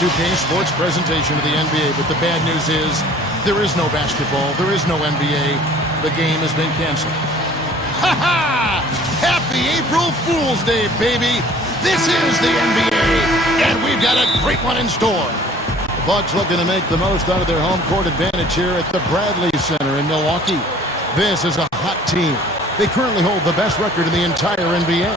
2K sports presentation of the NBA, but the bad news is there is no basketball, there is no NBA. The game has been canceled. Ha ha! Happy April Fool's Day, baby! This is the NBA, and we've got a great one in store. The Bucks looking to make the most out of their home court advantage here at the Bradley Center in Milwaukee. This is a hot team. They currently hold the best record in the entire NBA.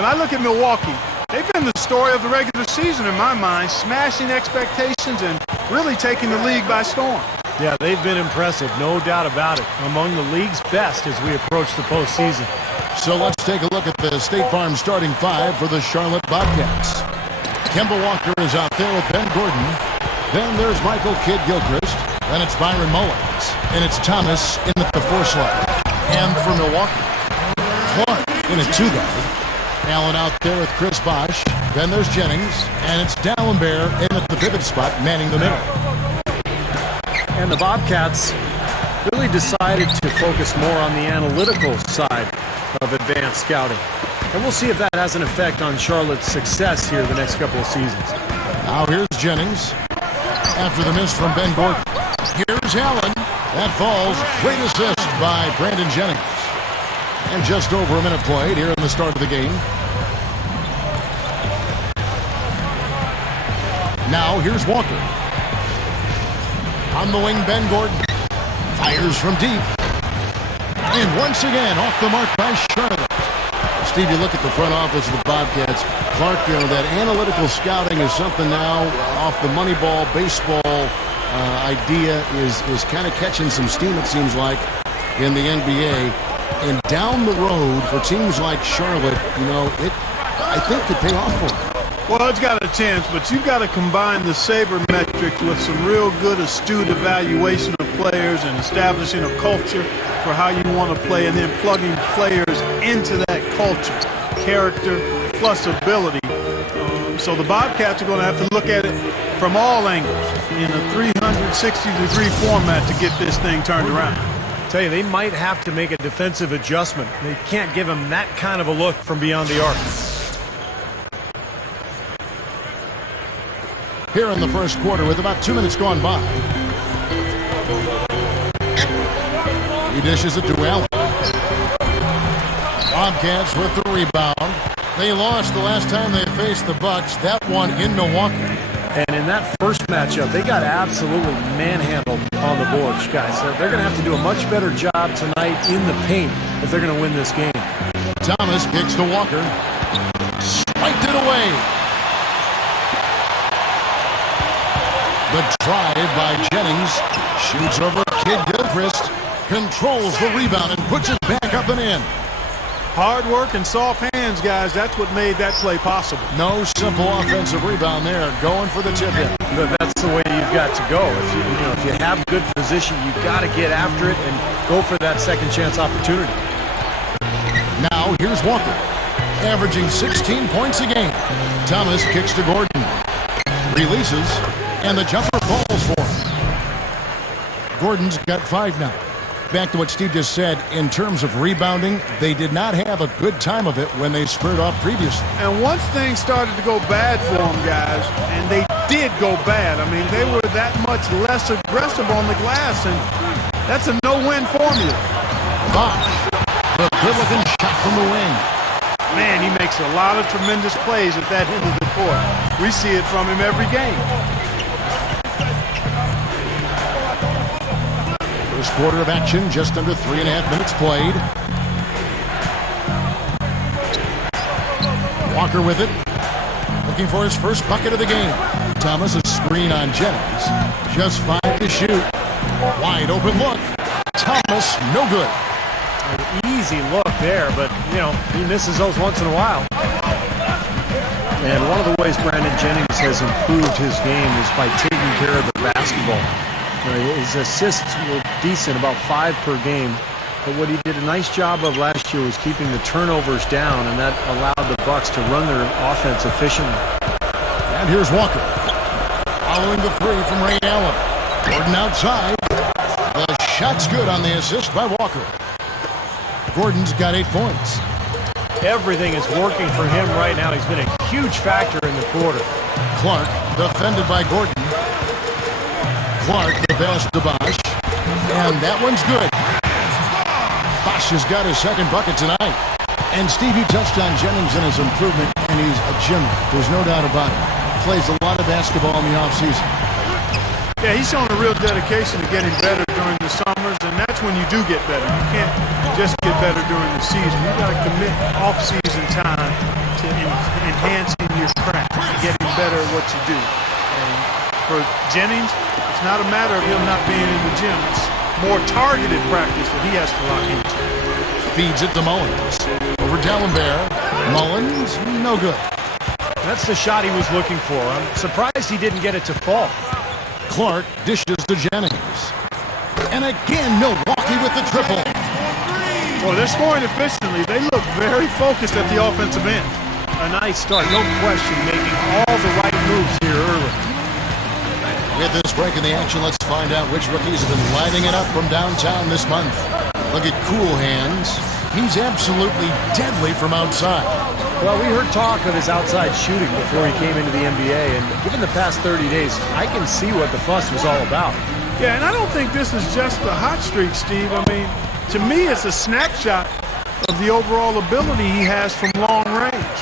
When I look at Milwaukee, they've been the story of the regular season in my mind, smashing expectations and really taking the league by storm. Yeah, they've been impressive, no doubt about it. Among the league's best as we approach the postseason. So let's take a look at the State Farm starting five for the Charlotte Bobcats. Kemba Walker is out there with Ben Gordon. Then there's Michael Kidd-Gilchrist. Then it's Byron Mullins. And it's Thomas in at the four slot. And for Milwaukee, Clark in a two-guard. Allen out there with Chris Bosh. Then there's Jennings. And it's Dallenberg in at the pivot spot, manning the middle. And the Bobcats really decided to focus more on the analytical side of advanced scouting. And we'll see if that has an effect on Charlotte's success here the next couple of seasons. Now here's Jennings. After the miss from Ben Gordon. Here's Allen. That falls. Great assist by Brandon Jennings. And just over a minute played here in the start of the game. Now here's Walker. On the wing, Ben Gordon. Fires from deep. And once again, off the mark by Charlotte. Steve, you look at the front office of the Bobcats. Clark, that analytical scouting is something now off the money ball, baseball idea is kind of catching some steam, it seems like, in the NBA. And down the road for teams like Charlotte, I think could pay off for them. Well, it's got a chance, but you've got to combine the sabermetrics with some real good, astute evaluation of players and establishing a culture for how you want to play and then plugging players into that culture, character plus ability. So the Bobcats are going to have to look at it from all angles in a 360-degree format to get this thing turned around. I tell you, they might have to make a defensive adjustment. They can't give them that kind of a look from beyond the arc. Here in the first quarter with about 2 minutes gone by. He dishes it to Allen. Bobcats with the rebound. They lost the last time they faced the Bucks, that one in Milwaukee. And in that first matchup, they got absolutely manhandled on the boards, guys. So they're going to have to do a much better job tonight in the paint if they're going to win this game. Thomas kicks to Walker. Spiked it away. The drive by Jennings. Shoots over Kidd-Gilchrist. Controls the rebound and puts it back up and in. Hard work and soft hands, guys. That's what made that play possible. No simple offensive rebound there. Going for the tip in. That's the way you've got to go. If you have good position, you've got to get after it and go for that second chance opportunity. Now here's Walker, averaging 16 points a game. Thomas kicks to Gordon. Releases, and the jumper falls for him. Gordon's got 5 now. Back to what Steve just said, in terms of rebounding, they did not have a good time of it when they spurred off previously. And once things started to go bad for them, guys, and they did go bad, I mean, they were that much less aggressive on the glass, and that's a no-win formula. Bosh, the good-looking shot from the wing. Man, he makes a lot of tremendous plays at that end of the court. We see it from him every game. First quarter of action, just under 3.5 minutes played. Walker with it, looking for his first bucket of the game. Thomas, a screen on Jennings. Just 5 to shoot. Wide open look. Thomas, no good. An easy look there, but, he misses those once in a while. And one of the ways Brandon Jennings has improved his game is by taking care of the basketball. His assists were decent, about 5 per game. But what he did a nice job of last year was keeping the turnovers down, and that allowed the Bucks to run their offense efficiently. And here's Walker. Following the 3 from Ray Allen. Gordon outside. The shot's good on the assist by Walker. Gordon's got 8 points. Everything is working for him right now. He's been a huge factor in the quarter. Clark Defended by Gordon. Clark, the pass to Bosh. And that one's good. Bosh has got his second bucket tonight. And Steve, you touched on Jennings and his improvement, and he's a gym rat. There's no doubt about it. Plays a lot of basketball in the offseason. Yeah, he's shown a real dedication to getting better during the summers, and that's when you do get better. You can't just get better during the season. You got to commit off-season time to enhancing your craft and getting better at what you do. And for Jennings, it's not a matter of him not being in the gym. It's more targeted practice that he has to lock into. Feeds it to Mullins. Over D'Alembert. Mullins, no good. That's the shot he was looking for. I'm surprised he didn't get it to fall. Clark dishes to Jennings. And again, Milwaukee with the triple. Well, they're scoring efficiently. They look very focused at the offensive end. A nice start, no question, making all the right moves here early. With this break in the action, let's find out which rookies have been lighting it up from downtown this month. Look at Cool Hands. He's absolutely deadly from outside. Well, we heard talk of his outside shooting before he came into the NBA, and given the past 30 days, I can see what the fuss was all about. Yeah, and I don't think this is just a hot streak, Steve. I mean, to me, it's a snapshot of the overall ability he has from long range.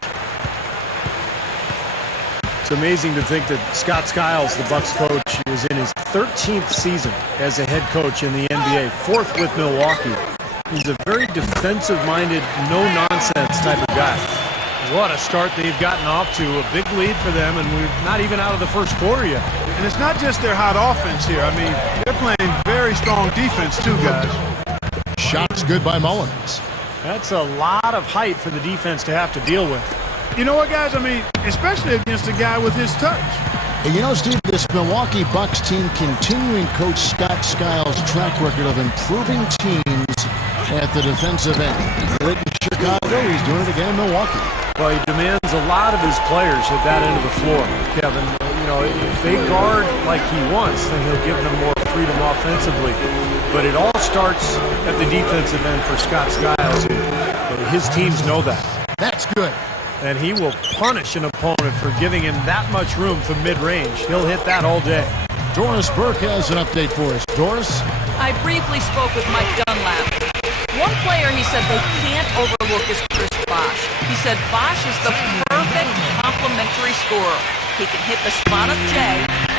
It's amazing to think that Scott Skiles, the Bucks coach, is in his 13th season as a head coach in the NBA, 4th with Milwaukee. He's a very defensive-minded, no-nonsense type of guy. What a start they've gotten off to. A big lead for them, and we're not even out of the first quarter yet. And it's not just their hot offense here. I mean, they're playing very strong defense too, guys. Shots good by Mullins. That's a lot of height for the defense to have to deal with. You know what, guys? I mean, especially against a guy with his touch. And you know, Steve, this Milwaukee Bucks team continuing Coach Scott Skiles' track record of improving teams at the defensive end. He did it in Chicago. He's doing it again in Milwaukee. Well, he demands a lot of his players at that end of the floor, Kevin. You know, if they guard like he wants, then he'll give them more freedom offensively. But it all starts at the defensive end for Scott Skiles. His teams know that. That's good. And he will punish an opponent for giving him that much room from mid-range. He'll hit that all day. Doris Burke has an update for us. Doris? I briefly spoke with Mike Dunlap. One player he said they can't overlook is Chris Bosh. He said Bosh is the perfect complementary scorer. He can hit the spot up J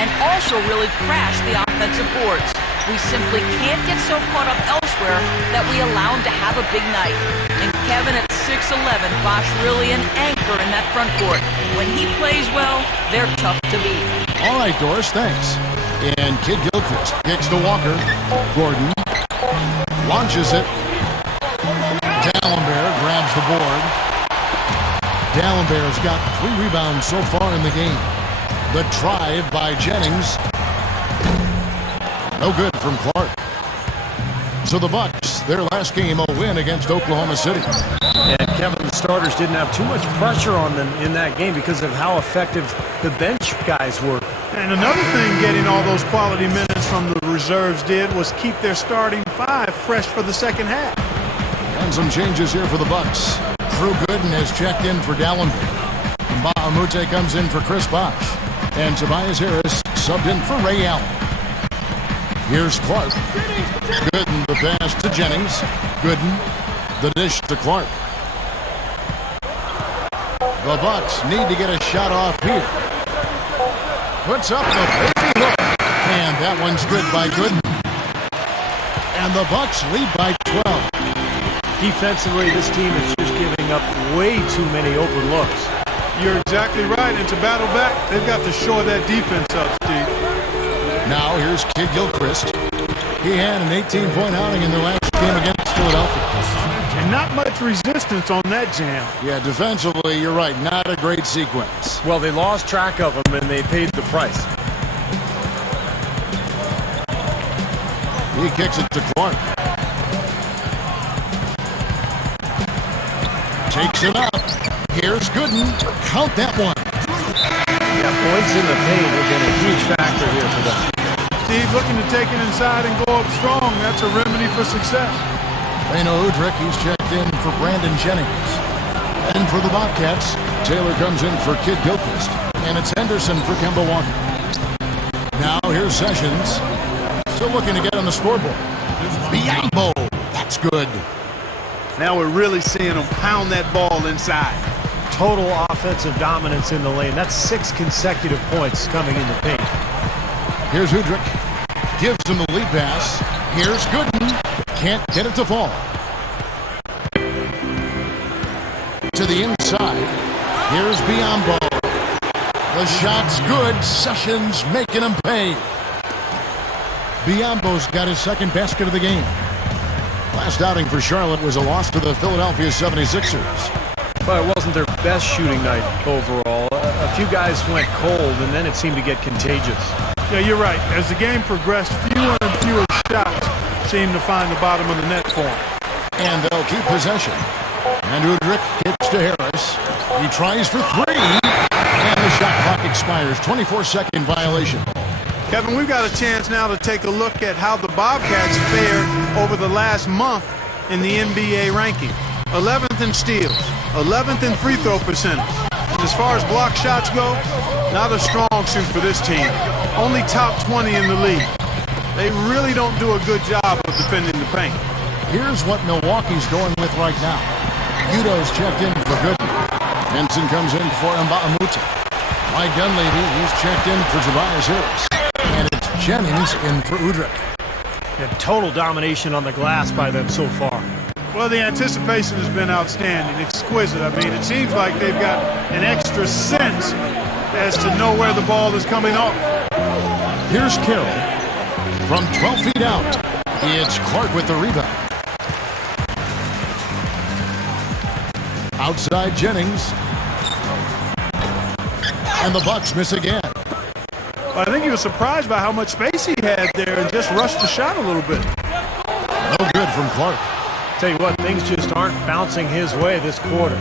and also really crash the offensive boards. We simply can't get so caught up elsewhere that we allow him to have a big night. And Kevin, at 6'11", Bosh really an anchor in that front court. When he plays well, they're tough to beat. All right, Doris, thanks. And Kid Gilchrist kicks to Walker. Gordon launches it. D'Alembert grabs the board. D'Alembert's got 3 rebounds so far in the game. The drive by Jennings. No good from Clark. So the Bucks, their last game, a win against Oklahoma City. And Kevin, the starters didn't have too much pressure on them in that game because of how effective the bench guys were. And another thing getting all those quality minutes from the reserves did was keep their starting 5 fresh for the second half. And some changes here for the Bucks. Drew Gooden has checked in for D'Alembert. Bahamute comes in for Chris Bosh. And Tobias Harris subbed in for Ray Allen. Here's Clark. Gooden the pass to Jennings. Gooden the dish to Clark. The Bucks need to get a shot off here. Puts up the baby hook. And that one's good by Gooden. And the Bucks lead by 12. Defensively, this team is just giving up way too many open looks. You're exactly right, and to battle back, they've got to shore that defense up, Steve. Now here's Kid Gilchrist. He had an 18-point outing in their last game against Philadelphia. And not much resistance on that jam. Yeah, defensively, you're right, not a great sequence. Well, they lost track of him, and they paid the price. He kicks it to Clark. Takes it up. Here's Gooden. Count that one. Yeah, points in the paint have been a huge factor here for them. Steve looking to take it inside and go up strong. That's a remedy for success. Reno Udrich, he's checked in for Brandon Jennings. And for the Bobcats, Taylor comes in for Kid Gilchrist. And it's Henderson for Kemba Walker. Now here's Sessions. Still looking to get on the scoreboard. Biombo. That's good. Now we're really seeing him pound that ball inside. Total offensive dominance in the lane. That's 6 consecutive points coming in the paint. Here's Udrich. Gives him the lead pass. Here's Gooden. Can't get it to fall. To the inside. Here's Biombo. The shot's good. Sessions making him pay. Biombo's got his second basket of the game. Last outing for Charlotte was a loss to the Philadelphia 76ers. But it wasn't their best shooting night overall. A few guys went cold, and then it seemed to get contagious. Yeah, you're right. As the game progressed, fewer and fewer shots seemed to find the bottom of the net for him. And they'll keep possession. And Udrich gets to Harris. He tries for 3. And the shot clock expires. 24-second violation. Kevin, we've got a chance now to take a look at how the Bobcats fared over the last month in the NBA ranking. 11th in steals, 11th in free throw percentage. And as far as block shots go, not a strong suit for this team. Only top 20 in the league. They really don't do a good job of defending the paint. Here's what Milwaukee's going with right now. Udo's checked in for Gooden. Henson comes in for Mbamute. Mike Dunleavy, he's checked in for Tobias Harris. And it's Jennings in for Udrich. Total domination on the glass by them so far. Well, the anticipation has been outstanding, exquisite. I mean, it seems like they've got an extra sense as to know where the ball is coming off. Here's Carroll. From 12 feet out, it's Clark with the rebound. Outside Jennings. And the Bucks miss again. I think he was surprised by how much space he had there and just rushed the shot a little bit. No good from Clark. Tell you what, things just aren't bouncing his way this quarter.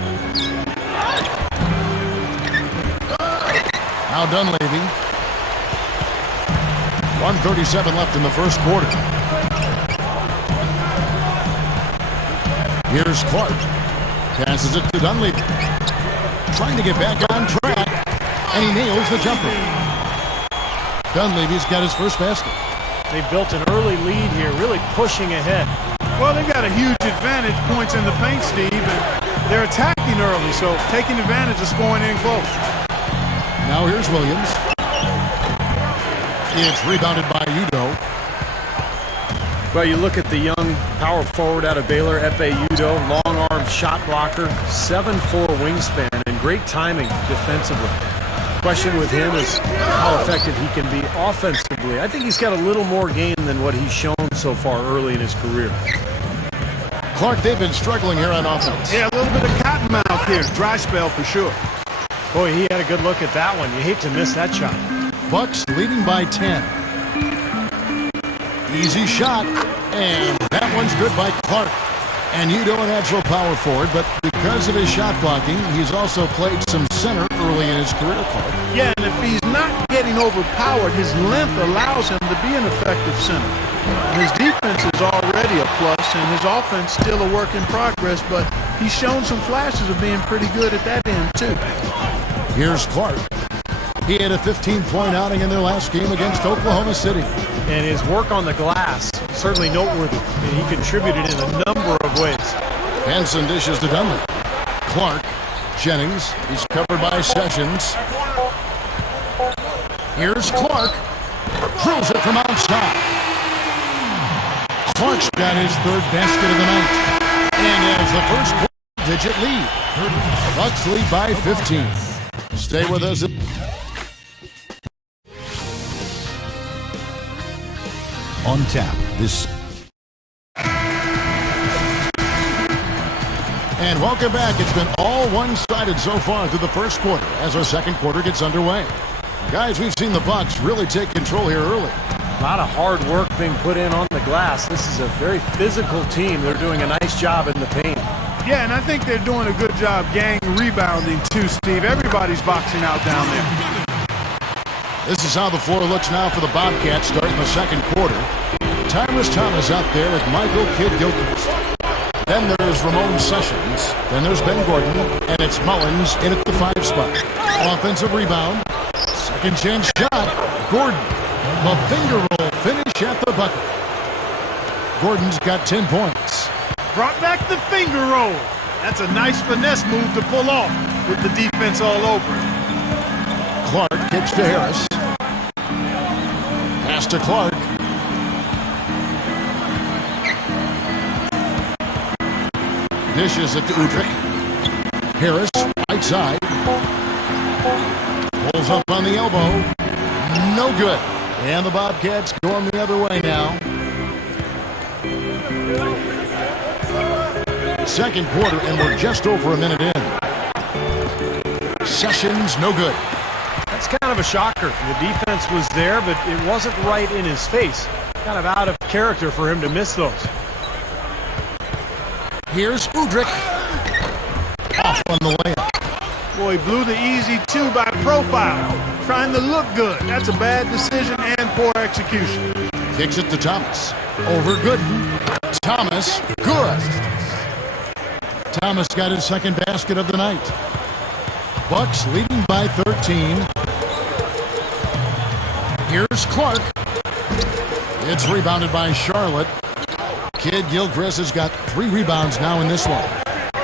Now Dunleavy. 1:37 left in the first quarter. Here's Clark. Passes it to Dunleavy. Trying to get back on track. And he nails the jumper. Dunleavy's got his first basket. They built an early lead here, really pushing ahead. Well, they've got a huge advantage, points in the paint, Steve, and they're attacking early, so taking advantage of scoring in close. Now here's Williams. It's rebounded by Udo. Well, you look at the young power forward out of Baylor, Efe Udo, long-arm shot blocker, 7'4" wingspan, and great timing defensively. Question with him is how effective he can be offensively. I think he's got a little more game than what he's shown so far early in his career. Clark, they've been struggling here on offense. Yeah, a little bit of cotton mouth here. Dry spell for sure. Boy, he had a good look at that one. You hate to miss that shot. Bucks leading by 10. Easy shot, and that one's good by Clark. And Udo, a natural power forward, but because of his shot blocking, he's also played some center early in his career, Clark. Yeah, and if he's not getting overpowered, his length allows him to be an effective center. His defense is already a plus, and his offense still a work in progress, but he's shown some flashes of being pretty good at that end, too. Here's Clark. He had a 15-point outing in their last game against Oklahoma City. And his work on the glass, certainly noteworthy. And he contributed in a number of ways. Henson dishes to Dunleavy. Clark, Jennings, he's covered by Sessions. Here's Clark. Drills it from outside. Clark's got his third basket of the night. And has the first digit lead. Bucks lead by 15. Stay with us. On tap this. And welcome back. It's been all one-sided so far through the first quarter as our second quarter gets underway. Guys, we've seen the Bucks really take control here early. A lot of hard work being put in on the glass. This is a very physical team. They're doing a nice job in the paint. Yeah, and I think they're doing a good job gang rebounding too, Steve. Everybody's boxing out down there. This is how the floor looks now for the Bobcats starting the second quarter. Tyrus Thomas out there with Michael Kidd-Gilchrist. Then there's Ramon Sessions. Then there's Ben Gordon. And it's Mullins in at the 5 spot. Offensive rebound. Second chance shot. Gordon. The finger roll finish at the bucket. Gordon's got 10 points. Brought back the finger roll. That's a nice finesse move to pull off with the defense all over it. Clark kicks to Harris. Pass to Clark. Dishes it to Udrich. Harris, right side. Pulls up on the elbow. No good. And the Bobcats going the other way now. Second quarter, and we're just over a minute in. Sessions, no good. That's kind of a shocker. The defense was there, but it wasn't right in his face. Kind of out of character for him to miss those. Here's Udrich. Off on the layup. Boy, he blew the easy 2 by profile. Trying to look good. That's a bad decision and poor execution. Kicks it to Thomas. Over Gooden. Thomas, good. Thomas got his second basket of the night. Bucks leading by 13. Here's Clark. It's rebounded by Charlotte. Kid Gilchrist has got 3 rebounds now in this one.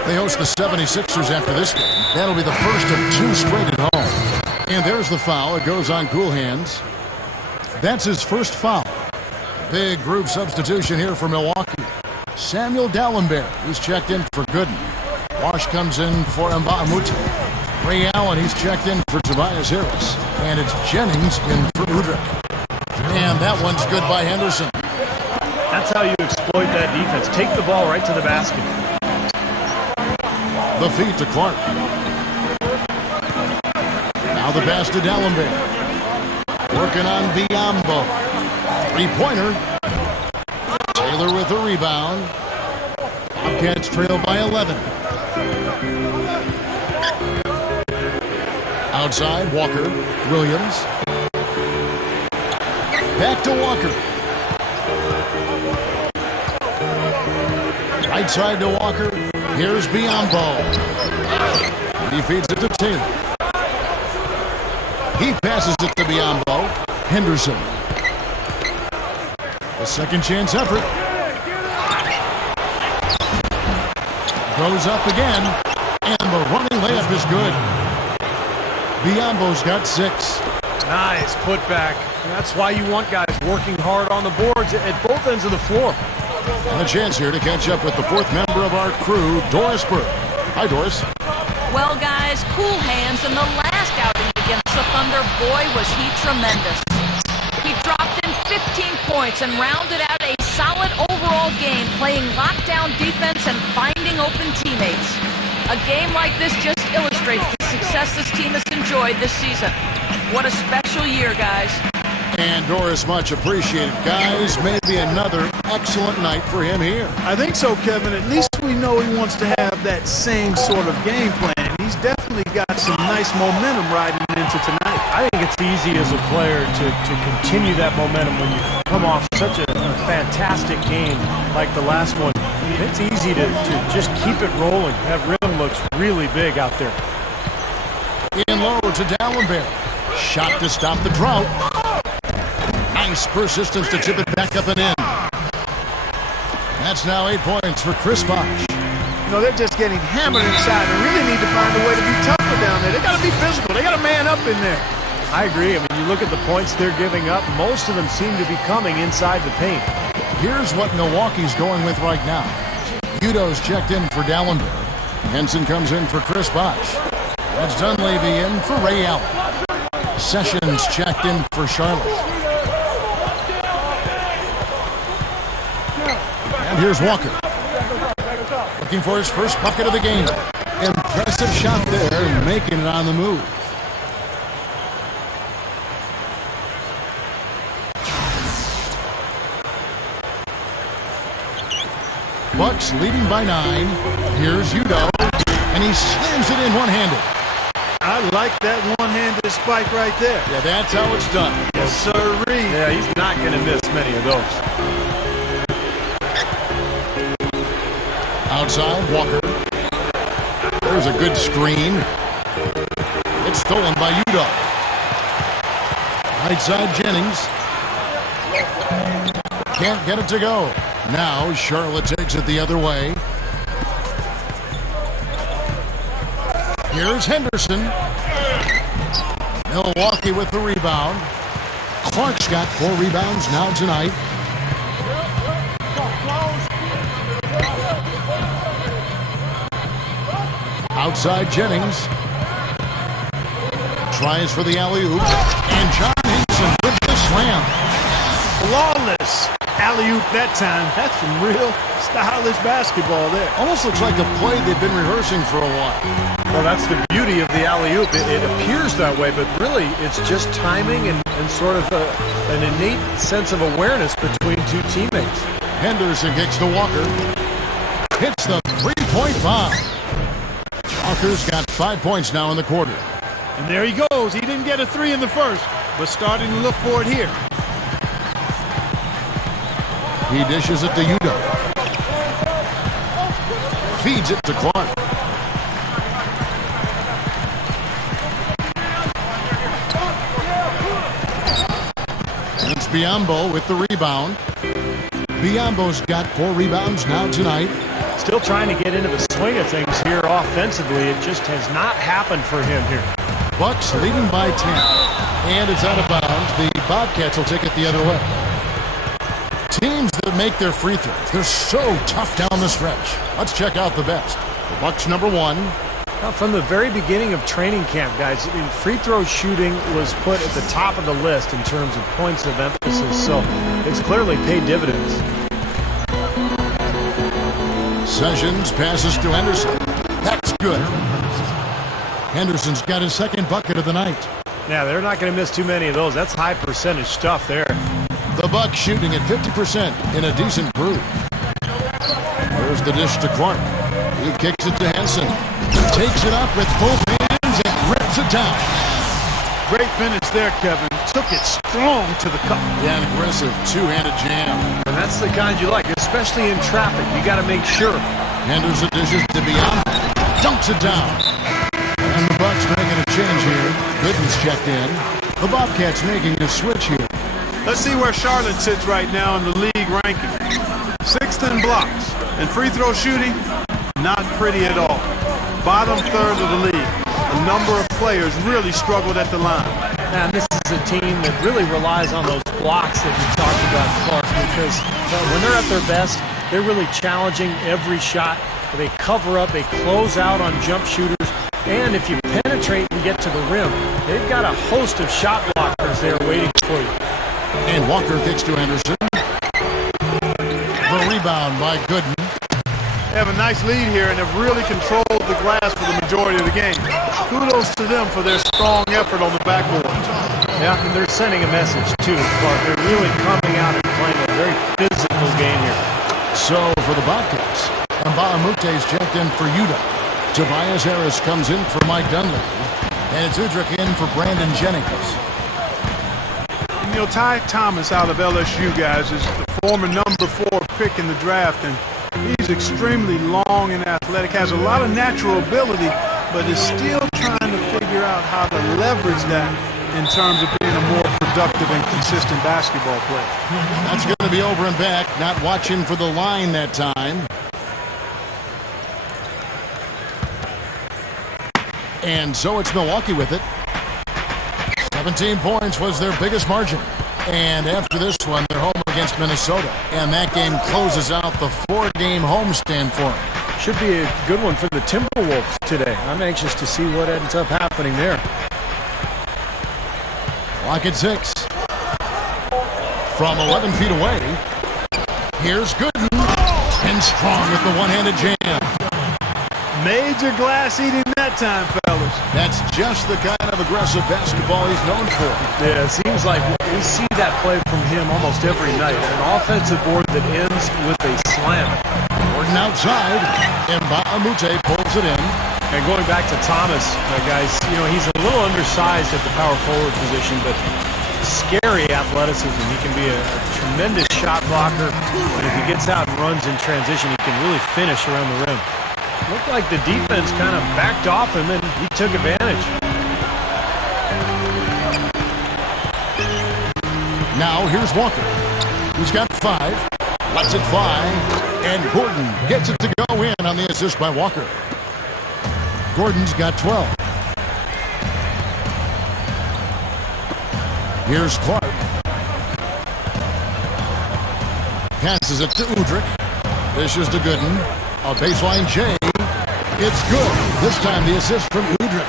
They host the 76ers after this game. That'll be the first of 2 straight at home. And there's the foul. It goes on cool hands. That's his first foul. Big group substitution here for Milwaukee. Samuel Dallenberg, he's checked in for Gooden. Bosh comes in for Mbaamuti. Ray Allen, he's checked in for Tobias Harris. And it's Jennings in for Udrich. And that one's good by Henderson. That's how you exploit that defense. Take the ball right to the basket. The feed to Clark. Now the pass to Dallenberg. Working on Biombo. 3-pointer. Taylor with a rebound. Bobcats trail by 11. Outside, Walker. Williams. Back to Walker. Right side to Walker. Here's Biombo. He feeds it to Taylor. He passes it to Biombo. Henderson. A second chance effort. Goes up again. And the running layup is good. Biombo's got 6. Nice putback. That's why you want guys working hard on the boards at both ends of the floor. And a chance here to catch up with the 4th member of our crew, Doris Burke. Hi, Doris. Well, guys, cool hands in the last outing against the Thunder. Boy, was he tremendous. He dropped in 15 points and rounded out a solid overall game, playing lockdown defense and finding open teammates. A game like this just illustrates the success this team has enjoyed this season. What a special year, guys. And Doris, much appreciated. Guys, maybe another excellent night for him here. I think so, Kevin. At least we know he wants to have that same sort of game plan. He's definitely got some nice momentum riding into tonight. I think it's easy as a player to continue that momentum when you come off such a fantastic game like the last one. It's easy to just keep it rolling. That rim looks really big out there. In low to Dallenberg. Shot to stop the drought. Nice persistence to tip it back up and in. That's now 8 points for Chris Bosh. You know, they're just getting hammered inside and really need to find a way to be tougher down there. They got to be physical. They got to man up in there. I agree. I mean, you look at the points they're giving up. Most of them seem to be coming inside the paint. Here's what Milwaukee's going with right now. Udo's checked in for Dallenberg. Henson comes in for Chris Bosh. That's Dunleavy in for Ray Allen. Sessions checked in for Charlotte. And here's Walker. Looking for his first bucket of the game. Impressive shot there, making it on the move. Bucks leading by 9. Here's Udo. And he slams it in one-handed. I like that one-handed spike right there. Yeah, that's how it's done. Yes, sirree. Yeah, he's not going to miss many of those. Outside, Walker. There's a good screen. It's stolen by Utah. Right side, Jennings. Can't get it to go. Now Charlotte takes it the other way. Here's Henderson. Milwaukee with the rebound. Clark's got 4 rebounds now tonight. Outside Jennings. Tries for the alley-oop. And John Hinson with the slam. Flawless alley-oop that time. That's some real stylish basketball there. Almost looks like a play they've been rehearsing for a while. Well, that's the beauty of the alley-oop. It appears that way, but really it's just timing and sort of an innate sense of awareness between two teammates. Henderson kicks to Walker. Hits the three-point foul. Walker's got 5 points now in the quarter. And there he goes. He didn't get a 3 in the first, but starting to look for it here. He dishes it to Udo. Feeds it to Clark. It's Biyombo with the rebound. Biyombo's got 4 rebounds now tonight. Still trying to get into the swing of things here offensively. It just has not happened for him here. Bucks leading by 10. And it's out of bounds. The Bobcats will take it the other way. Teams that make their free throws, they're so tough down the stretch. Let's check out the best. The Bucks number 1. Now, from the very beginning of training camp, guys, free throw shooting was put at the top of the list in terms of points of emphasis, so it's clearly paid dividends. Sessions passes to Henderson. That's good. Henderson's got his second bucket of the night. Yeah, they're not going to miss too many of those. That's high percentage stuff there. The Bucks shooting at 50% in a decent groove. There's the dish to Clark. He kicks it to Henson. Takes it up with both hands and rips it down. Great finish there, Kevin. Took it strong to the cup. Yeah, an aggressive two-handed jam. And that's the kind you like, especially in traffic. You got to make sure. Henderson dishes to Biyombo. Dunks it down. And the Bucks making a change here. Gooden's checked in. The Bobcats making a switch here. Let's see where Charlotte sits right now in the league ranking. 6th in blocks. And free throw shooting, not pretty at all. Bottom third of the league. A number of players really struggled at the line. And this is a team that really relies on those blocks that you talked about, Clark, because when they're at their best, they're really challenging every shot. They cover up, they close out on jump shooters, and if you penetrate and get to the rim, they've got a host of shot blockers there waiting for you. And Walker kicks to Henderson. The rebound by Gooden. They have a nice lead here and have really controlled the glass for the majority of the game. Kudos to them for their strong effort on the backboard. Yeah, and they're sending a message too, Clark. They're really coming out and playing a very physical game here. So for the Bobcats, Mbamute is checked in for Utah. Tobias Harris comes in for Mike Dunleavy. And it's Udrich in for Brandon Jennings. You know, Ty Thomas out of LSU, guys, is the former number 4 pick in the draft, and he's extremely long and athletic, has a lot of natural ability, but is still trying to figure out how to leverage that in terms of being a more productive and consistent basketball player. That's going to be over and back, not watching for the line that time. And so it's Milwaukee with it. 17 points was their biggest margin. And after this one, they're home against Minnesota. And that game closes out the 4-game homestand for them. Should be a good one for the Timberwolves today. I'm anxious to see what ends up happening there. Clock at 6. From 11 feet away, here's Gooden. And Strong with the one-handed jam. Major glass eating that time, fellas. That's just the kind of aggressive basketball he's known for. Yeah, it seems like we see that play from him almost every night. An offensive board that ends with a slam. Gordon outside, and Mbamute pulls it in. And going back to Thomas, guys, you know, he's a little undersized at the power forward position, but scary athleticism. He can be a tremendous shot blocker, and if he gets out and runs in transition, he can really finish around the rim. Looked like the defense kind of backed off him, and he took advantage. Now here's Walker. He's got 5, lets it fly, and Gordon gets it to go in on the assist by Walker. Gordon's got 12. Here's Clark. Passes it to Udrih. This is to Gooden. A baseline J. It's good. This time the assist from Udrih.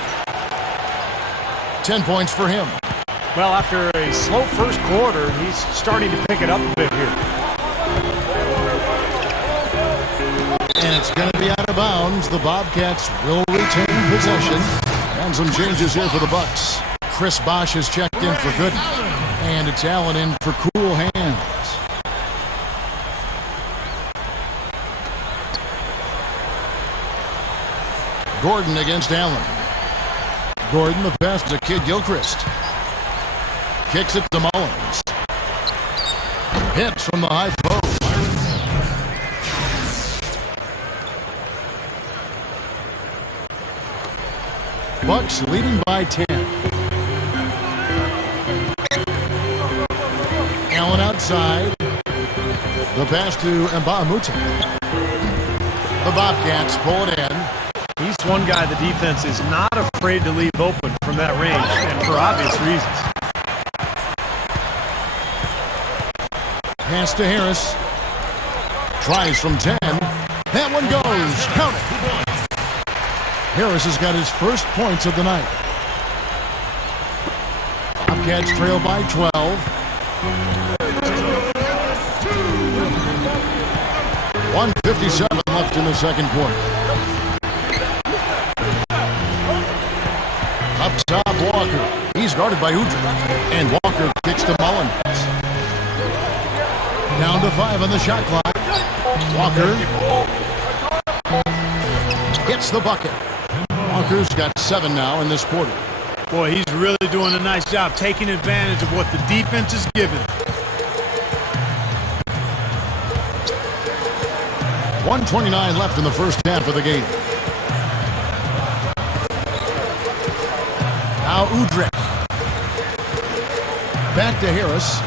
10 points for him. Well, after a slow first quarter, he's starting to pick it up a bit here. And it's going to be out of bounds. The Bobcats will retain possession. And some changes here for the Bucks. Chris Bosh has checked in for Gooden. And it's Allen in for cool hands. Gordon against Allen. Gordon, the pass to Kid Gilchrist. Kicks it to Mullins. Hits from the high post. Bucks leading by 10. Allen outside. The pass to Nba2K13. The Bobcats pull it in. He's one guy the defense is not afraid to leave open from that range, and for obvious reasons. Pass to Harris. Tries from 10. That one goes. Count it. Harris has got his first points of the night. Bobcats trail by 12. .157 left in the second quarter. Up top, Walker. He's guarded by Udrih. And Walker kicks to Mullins. Down to 5 on the shot clock. Walker hits the bucket. Walker's got 7 now in this quarter. Boy, he's really doing a nice job taking advantage of what the defense is giving. 1:29 left in the first half of the game. Now Udrih. Back to Harris.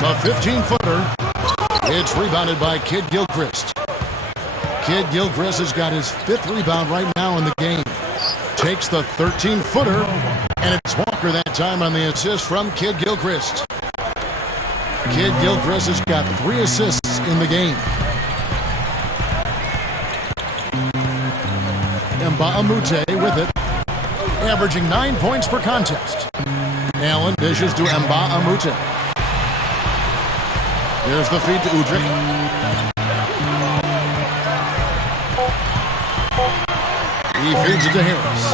The 15-footer. It's rebounded by Kid Gilchrist. Kid Gilchrist has got his 5th rebound right now in the game. Takes the 13-footer, and it's Walker that time on the assist from Kid Gilchrist. Kid Gilchrist has got 3 assists in the game. Nba2K13 with it, averaging 9 points per contest. Allen dishes to Nba2K13. Here's the feed to Udrih. He feeds it to Harris.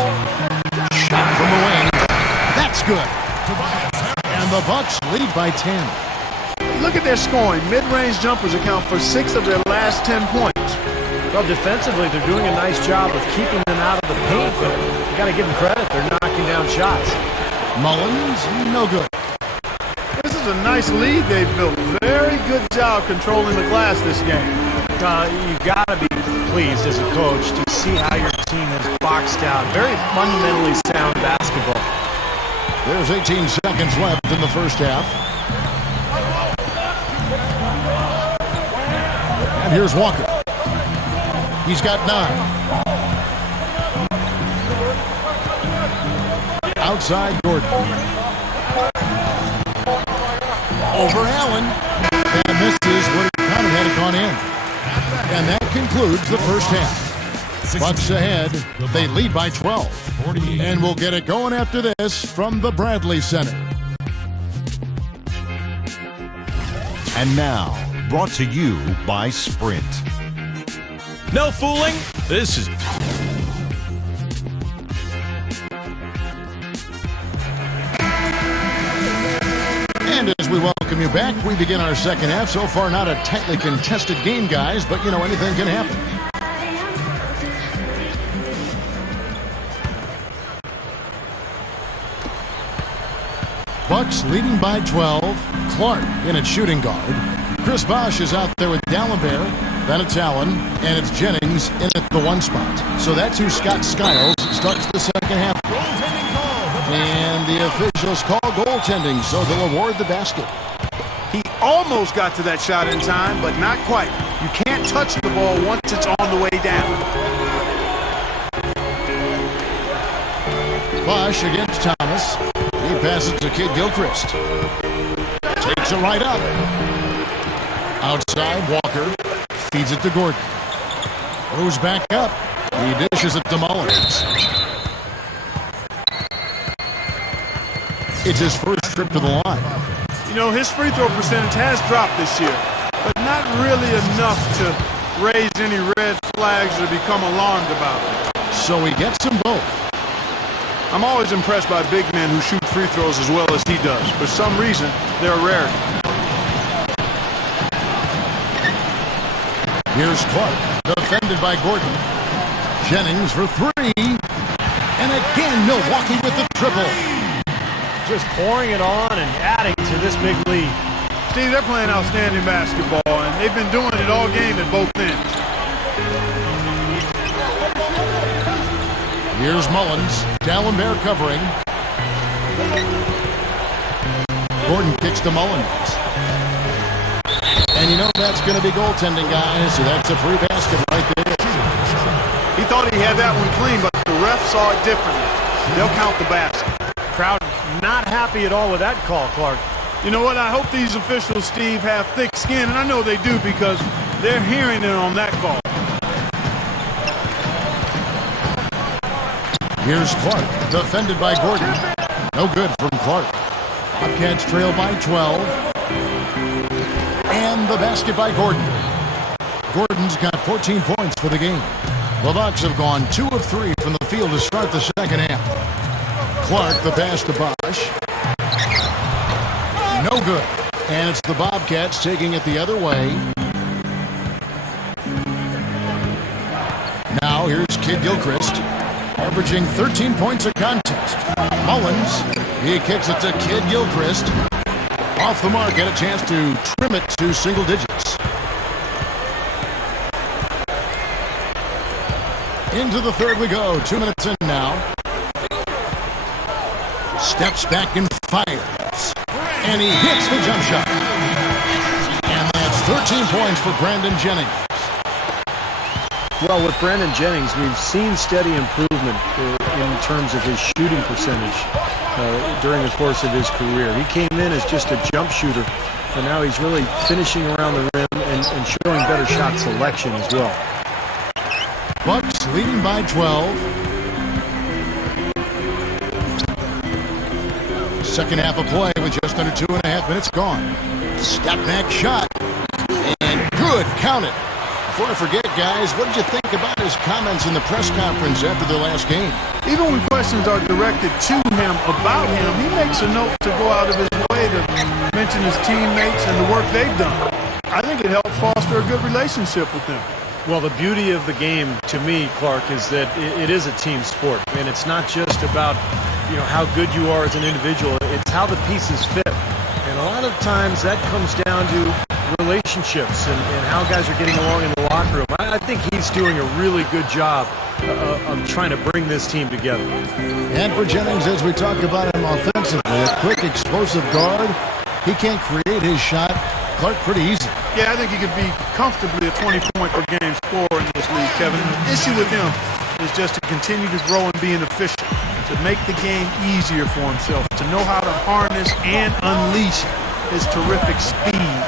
Shot from the wing. That's good. And the Bucks lead by 10. Look at their scoring. Mid-range jumpers account for 6 of their last 10 points. Well, defensively, they're doing a nice job of keeping them out of the paint, but you got to give them credit. They're knocking down shots. Mullins, no good. This is a nice lead they've built. Very good job controlling the glass this game. You've got to be pleased as a coach to see how your team has boxed out. Very fundamentally sound basketball. There's 18 seconds left in the first half. And here's Walker. He's got 9. Outside Gordon. Over Allen. And misses what he kind of had it gone in. And that concludes the first half. Bucks ahead. They lead by 12. And we'll get it going after this from the Bradley Center. And now, brought to you by Sprint. No fooling. This is... And as we welcome you back, we begin our second half. So far, not a tightly contested game, guys, but, you know, anything can happen. Bucks leading by 12. Clark in at shooting guard. Chris Bosh is out there with D'Alembert. Then it's Allen, and it's Jennings in at the 1 spot. So that's who Scott Skiles starts the second half. And the officials call goaltending, so they'll award the basket. He almost got to that shot in time, but not quite. You can't touch the ball once it's on the way down. Bosh against Thomas. He passes to Kid Gilchrist. Takes it right up. Outside, Walker feeds it to Gordon. Goes back up. He dishes it to Mullins. It's his first trip to the line. You know, his free throw percentage has dropped this year, but not really enough to raise any red flags or become alarmed about it. So he gets them both. I'm always impressed by big men who shoot free throws as well as he does. For some reason, they're a rarity. Here's Clark, defended by Gordon. Jennings for 3. And again, Milwaukee with the triple. Just pouring it on and adding to this big lead. Steve, they're playing outstanding basketball, and they've been doing it all game at both ends. Here's Mullins. D'Alembert covering. Gordon kicks to Mullins. And you know that's going to be goaltending, guys, so that's a free basket right there. He thought he had that one clean, but the ref saw it differently. They'll count the basket. Crowd not happy at all with that call, Clark. You know what? I hope these officials, Steve, have thick skin, and I know they do because they're hearing it on that call. Here's Clark, defended by Gordon. No good from Clark. Bobcats trail by 12. And the basket by Gordon. Gordon's got 14 points for the game. The Bucks have gone 2 of 3 from the field to start the second half. Clark, the pass to Bosh. No good. And it's the Bobcats taking it the other way. Now here's Kid Gilchrist, averaging 13 points a contest. Mullins, he kicks it to Kid Gilchrist. Off the mark, get a chance to trim it to single digits. Into the third we go. 2 minutes in now. Steps back and fires. And he hits the jump shot. And that's 13 points for Brandon Jennings. Well, with Brandon Jennings, we've seen steady improvement in terms of his shooting percentage during the course of his career. He came in as just a jump shooter, and now he's really finishing around the rim and showing better shot selection as well. Bucks leading by 12. Second half of play with just under 2.5 minutes gone. Step back shot. And good, count it. Before I forget, guys, what did you think about his comments in the press conference after their last game? Even when questions are directed to him about him, he makes a note to go out of his way to mention his teammates and the work they've done. I think it helped foster a good relationship with them. Well, the beauty of the game, to me, Clark, is that it is a team sport. And it's not just about, you know, how good you are as an individual. It's how the pieces fit. And a lot of times that comes down to relationships and how guys are getting along in the locker room. I think he's doing a really good job of trying to bring this team together. And for Jennings, as we talk about him offensively, a quick, explosive guard. He can't create his shot. Clark, pretty easy. Yeah, I think he could be comfortably a 20-point-per-game scorer in this league, Kevin. The issue with him is just to continue to grow and be an efficient, to make the game easier for himself, to know how to harness and unleash his terrific speed.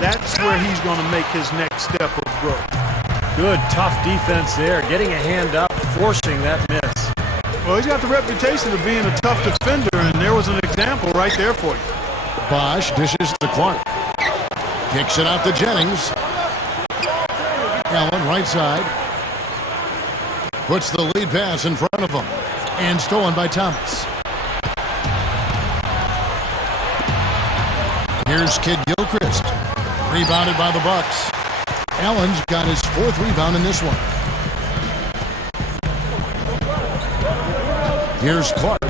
That's where he's going to make his next step of growth. Good, tough defense there, getting a hand up, forcing that miss. Well, he's got the reputation of being a tough defender, and there was an example right there for you. Bosh dishes to Clark. Kicks it out to Jennings. Allen, right side. Puts the lead pass in front of him. And stolen by Thomas. Here's Kid Gilchrist. Rebounded by the Bucks. Allen's got his 4th rebound in this one. Here's Clark.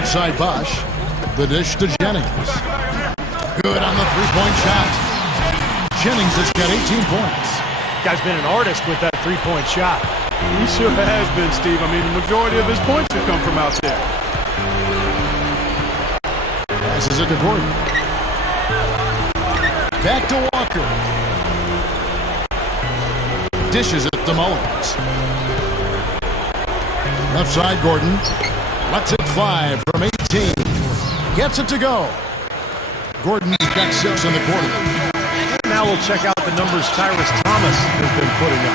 Outside Bosh. The dish to Jennings. Good on the three-point shot. Jennings has got 18 points. Guy's been an artist with that three-point shot. He sure has been, Steve. I mean, the majority of his points have come from out there. Passes it to Gordon. Back to Walker. Dishes it to Mullins. Left side, Gordon. Lets it fly from 18. Gets it to go. Gordon got 6 in the quarter. Now we'll check out the numbers Tyrus Thomas has been putting up.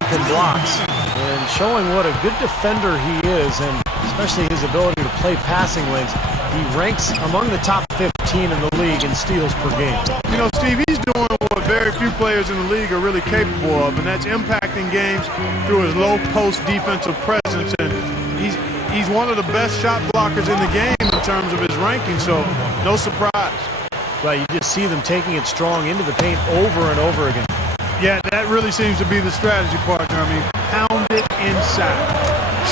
9th in blocks. And showing what a good defender he is, and especially his ability to play passing lanes. He ranks among the top 15 in the league in steals per game. You know, Steve, he's doing what very few players in the league are really capable of, and that's impacting games through his low-post defensive presence. And he's one of the best shot blockers in the game in terms of his ranking, so no surprise. Well, you just see them taking it strong into the paint over and over again. Yeah, that really seems to be the strategy, partner. I mean, pound it inside.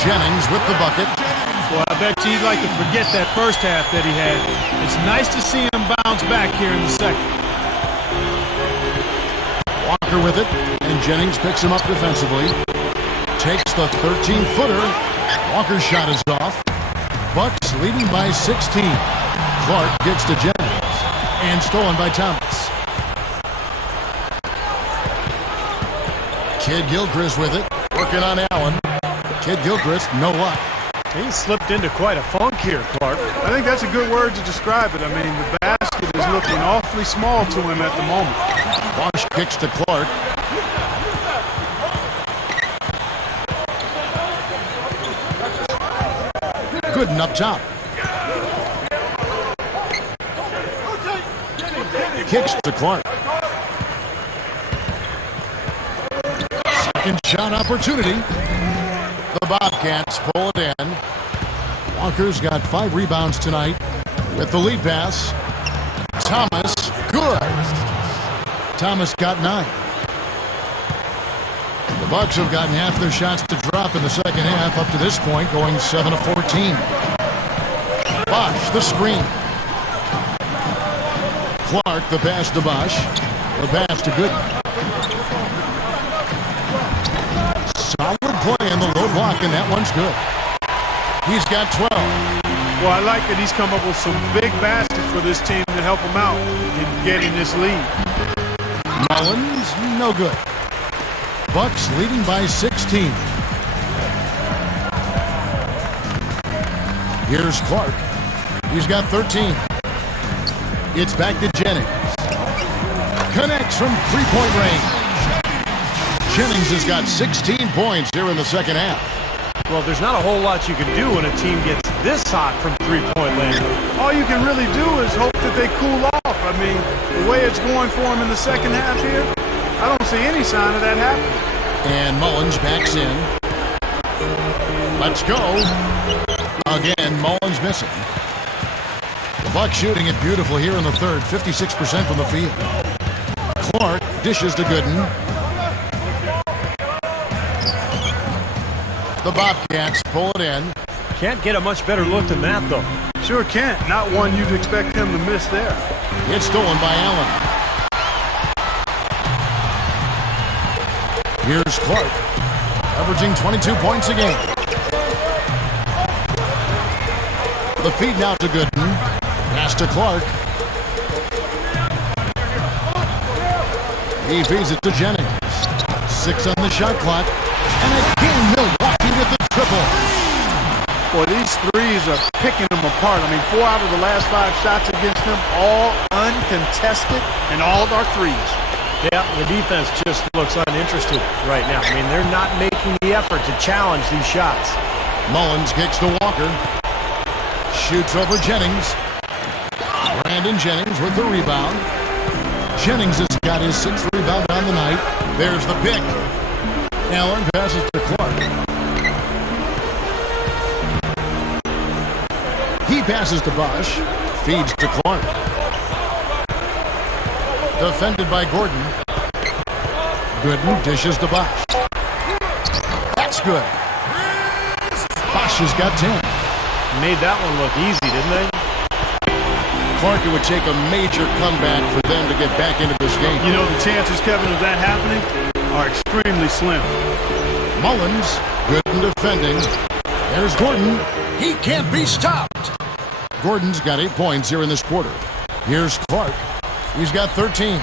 Jennings with the bucket. Well, I bet you'd like to forget that first half that he had. It's nice to see him bounce back here in the second. Walker with it, and Jennings picks him up defensively. Takes the 13-footer. Walker's shot is off. Bucks leading by 16. Clark gets to Jennings, and stolen by Thomas. Kid Gilchrist with it, working on Allen. Kid Gilchrist, no luck. He slipped into quite a funk here, Clark. I think that's a good word to describe it. I mean, the basket is looking awfully small to him at the moment. Bosh kicks to Clark. Gooden up top. Kicks to Clark. Second shot opportunity. The Bobcats pull it in. Walker's got 5 rebounds tonight with the lead pass. Thomas, good. Thomas got 9. The Bucks have gotten half their shots to drop in the second half up to this point, going 7 of 14. Bosh, the screen. Clark, the pass to Bosh. The pass to Gooden. Solid play in the low block, and that one's good. He's got 12. Well, I like that he's come up with some big baskets for this team to help him out in getting this lead. Mullins, no good. Bucks leading by 16. Here's Clark. He's got 13. It's back to Jennings. Connects from three-point range. Jennings has got 16 points here in the second half. Well, there's not a whole lot you can do when a team gets this hot from three-point land. All you can really do is hope that they cool off. I mean, the way it's going for them in the second half here, I don't see any sign of that happening. And Mullins backs in. Let's go. Again, Mullins missing. The Bucks shooting it beautiful here in the third, 56% from the field. Clark dishes to Gooden. The Bobcats pull it in. Can't get a much better look than that, though. Sure can't. Not one you'd expect him to miss there. It's stolen by Allen. Here's Clark, averaging 22 points a game. The feed now to Gooden. Pass to Clark. He feeds it to Jennings. 6 on the shot clock. And again, Milwaukee with the triple. Boy, these threes are picking them apart. I mean, 4 out of the last 5 shots against them, all uncontested, and all of our threes. Yeah, the defense just looks uninterested right now. I mean, they're not making the effort to challenge these shots. Mullins kicks to Walker. Shoots over Jennings. Brandon Jennings with the rebound. Jennings has got his 6th rebound on the night. There's the pick. Allen passes to Clark. He passes to Bosh. Feeds to Clark. Defended by Gordon. Gooden dishes to Bosh. That's good. Bosh has got 10. Made that one look easy, didn't they? Clark, it would take a major comeback for them to get back into this game. You know, the chances, Kevin, of that happening are extremely slim. Mullins, good in defending. There's Gordon. He can't be stopped. Gordon's got 8 points here in this quarter. Here's Clark. He's got 13.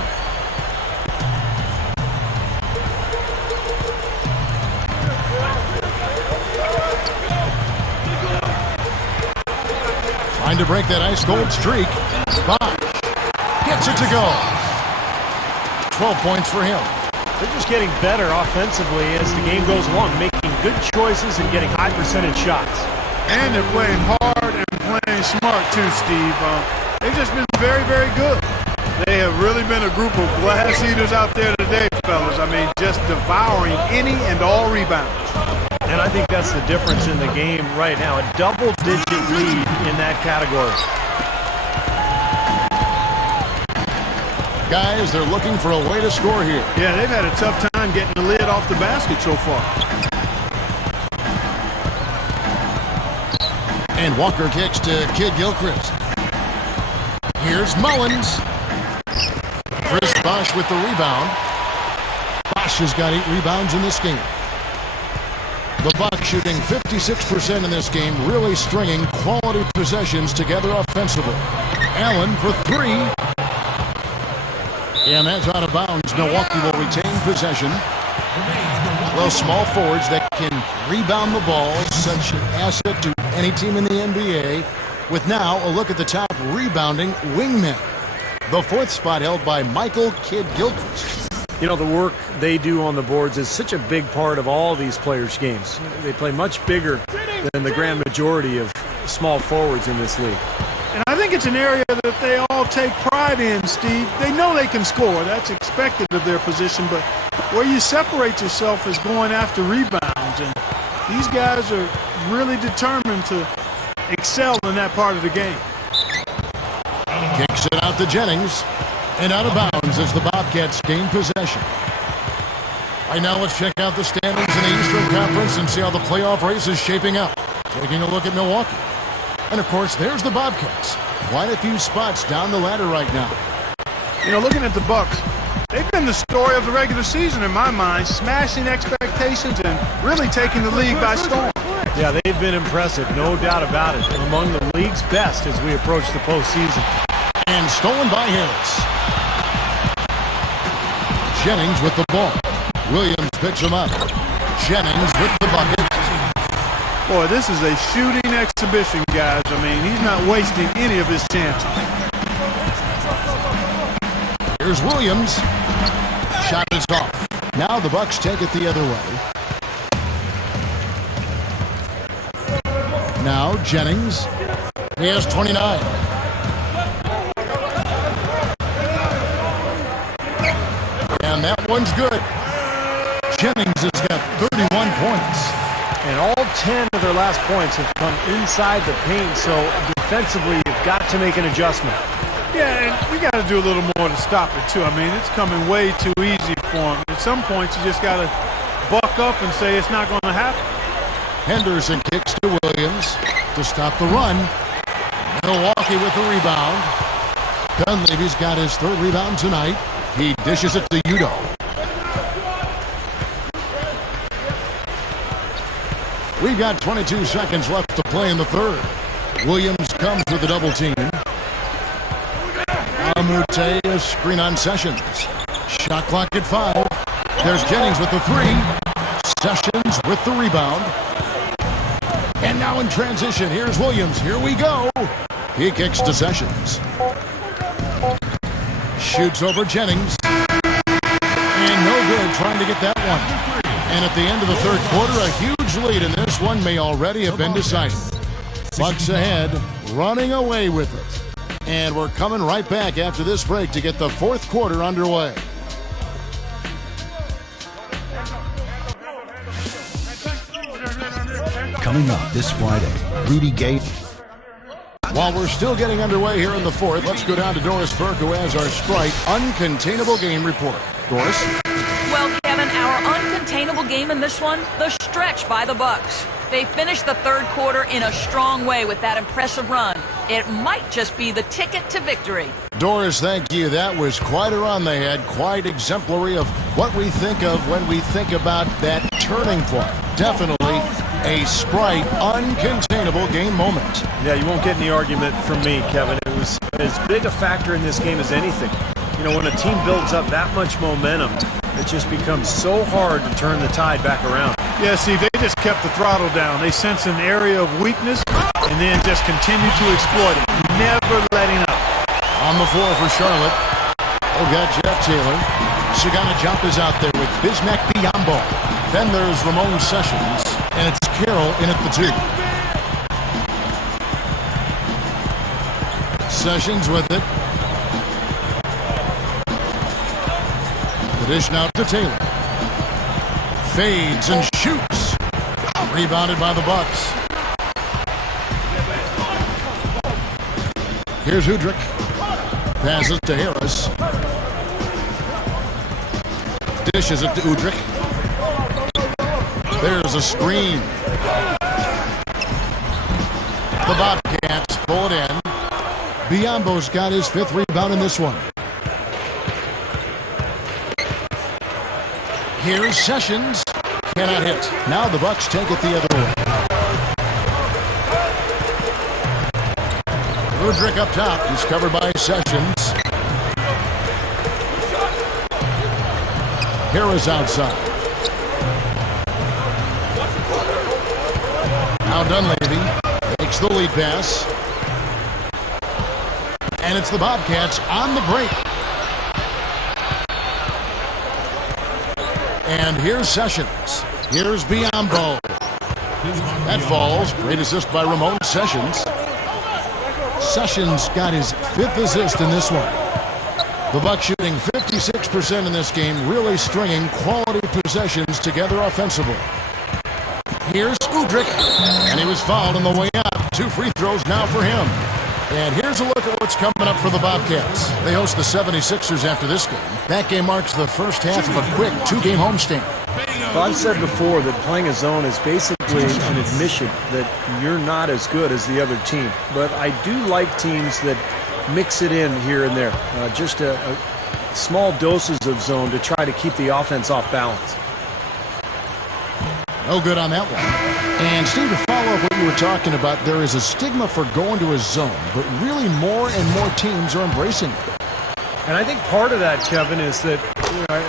Trying to break that ice-cold streak. Bosh gets it to go. 12 points for him. They're just getting better offensively as the game goes along, making good choices and getting high percentage shots. And they're playing hard and playing smart too, Steve. They've just been very, very good. They have really been a group of glass eaters out there today, fellas. I mean, just devouring any and all rebounds. And I think that's the difference in the game right now. A double-digit lead in that category. Guys, they're looking for a way to score here. Yeah, they've had a tough time getting the lid off the basket so far. And Walker kicks to Kid Gilchrist. Here's Mullins. Chris Bosh with the rebound. Bosh has got 8 rebounds in this game. The Bucks shooting 56% in this game, really stringing quality possessions together offensively. Allen for 3. And that's out of bounds. Milwaukee will retain possession. Well, small forwards that can rebound the ball, such an asset to any team in the NBA. With now a look at the top rebounding wingmen. The 4th spot held by Michael Kid Gilchrist. You know, the work they do on the boards is such a big part of all these players' games. They play much bigger than the grand majority of small forwards in this league. And I think it's an area that they all take pride in, Steve. They know they can score. That's expected of their position. But where you separate yourself is going after rebounds. And these guys are really determined to excel in that part of the game. Kicks it out to Jennings. And out of bounds as the Bobcats gain possession. Right now, let's check out the standings in the Eastern Conference and see how the playoff race is shaping up. Taking a look at Milwaukee. And, of course, there's the Bobcats. Quite a few spots down the ladder right now. You know, looking at the Bucks, they've been the story of the regular season in my mind, smashing expectations and really taking the league by storm. Yeah, they've been impressive, no doubt about it. Among the league's best as we approach the postseason. And stolen by Harris. Jennings with the ball. Williams picks him up. Jennings with the bucket. Boy, this is a shooting exhibition, guys. I mean, he's not wasting any of his chances. Here's Williams. Shot is off. Now the Bucks take it the other way. Now Jennings. He has 29. And that one's good. Jennings has got 31 points. And all 10 of their last points have come inside the paint, so defensively you've got to make an adjustment. Yeah, and we got to do a little more to stop it, too. I mean, it's coming way too easy for him. At some points, you just got to buck up and say it's not going to happen. Henderson kicks to Williams to stop the run. Milwaukee with the rebound. Dunleavy's got his 3rd rebound tonight. He dishes it to Udo. We've got 22 seconds left to play in the 3rd. Williams comes with the double team. Amute, a screen on Sessions. Shot clock at 5. There's Jennings with the 3. Sessions with the rebound. And now in transition, here's Williams. Here we go. He kicks to Sessions. Shoots over Jennings. And no good trying to get that one. And at the end of the 3rd quarter, a huge lead in this one may already have been decided. Bucks ahead, running away with it. And we're coming right back after this break to get the 4th quarter underway. Coming up this Friday, Rudy Gay. While we're still getting underway here in the 4th, let's go down to Doris Burke, who has our Sprite Uncontainable Game Report. Doris? Well, Kevin, our uncontainable game in this one, the stretch by the Bucks. They finished the third quarter in a strong way with that impressive run. It might just be the ticket to victory. Doris, thank you. That was quite a run they had, quite exemplary of what we think of when we think about that turning point. Definitely a Sprite, uncontainable game moment. Yeah, you won't get any argument from me, Kevin. It was as big a factor in this game as anything. You know, when a team builds up that much momentum, it just becomes so hard to turn the tide back around. Yeah, see, they just kept the throttle down. They sensed an area of weakness and then just continued to exploit it, never letting up. On the floor for Charlotte, they've got Jeff Taylor. Sagana Jump is out there with Bismack Biyombo. Then there's Ramon Sessions, and it's Carroll in at the 2. Sessions with it. The dish now to Taylor. Fades and shoots. Rebounded by the Bucks. Here's Udrich. Passes to Harris. Dishes it to Udrich. There's a screen. The Bobcats pull it in. Biyombo's got his 5th rebound in this one. Here's Sessions. Cannot hit. Now the Bucks take it the other way. Udrich up top. He's covered by Sessions. Harris outside. Now Dunleavy takes the lead pass. And it's the Bobcats on the break. And here's Sessions. Here's Biyombo. That falls. Great assist by Ramon Sessions. Sessions got his 5th assist in this one. The Bucks shooting 56% in this game, really stringing quality possessions together offensively. Here's Udrich, and he was fouled on the way out. 2 free throws now for him. And here's a look at what's coming up for the Bobcats. They host the 76ers after this game. That game marks the first half of a quick 2-game homestand. Well, I've said before that playing a zone is basically an admission that you're not as good as the other team. But I do like teams that mix it in here and there. Just a small doses of zone to try to keep the offense off balance. No good on that one. And Steve, to follow up what you were talking about, there is a stigma for going to a zone, but really more and more teams are embracing it. And I think part of that, Kevin, is that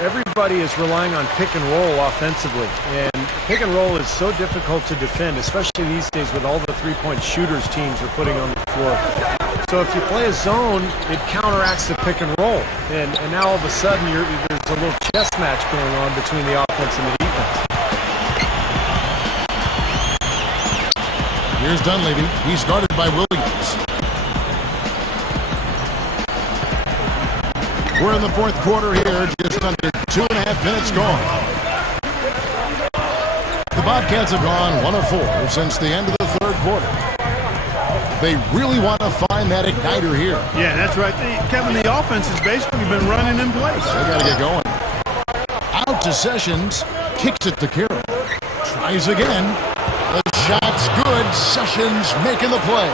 everybody is relying on pick and roll offensively. And pick and roll is so difficult to defend, especially these days with all the three-point shooters teams are putting on the floor. So if you play a zone, it counteracts the pick and roll. And now all of a sudden there's a little chess match going on between the offense and the defense. Here's Dunleavy. He's guarded by Williams. We're in the 4th quarter here, just under 2.5 minutes gone. The Bobcats have gone 1 of 4 since the end of the 3rd quarter. They really want to find that igniter here. Yeah, that's right. Kevin, the offense has basically been running in place. They got to get going. Out to Sessions. Kicks it to Carroll. Tries again. The shot's good. Sessions making the play.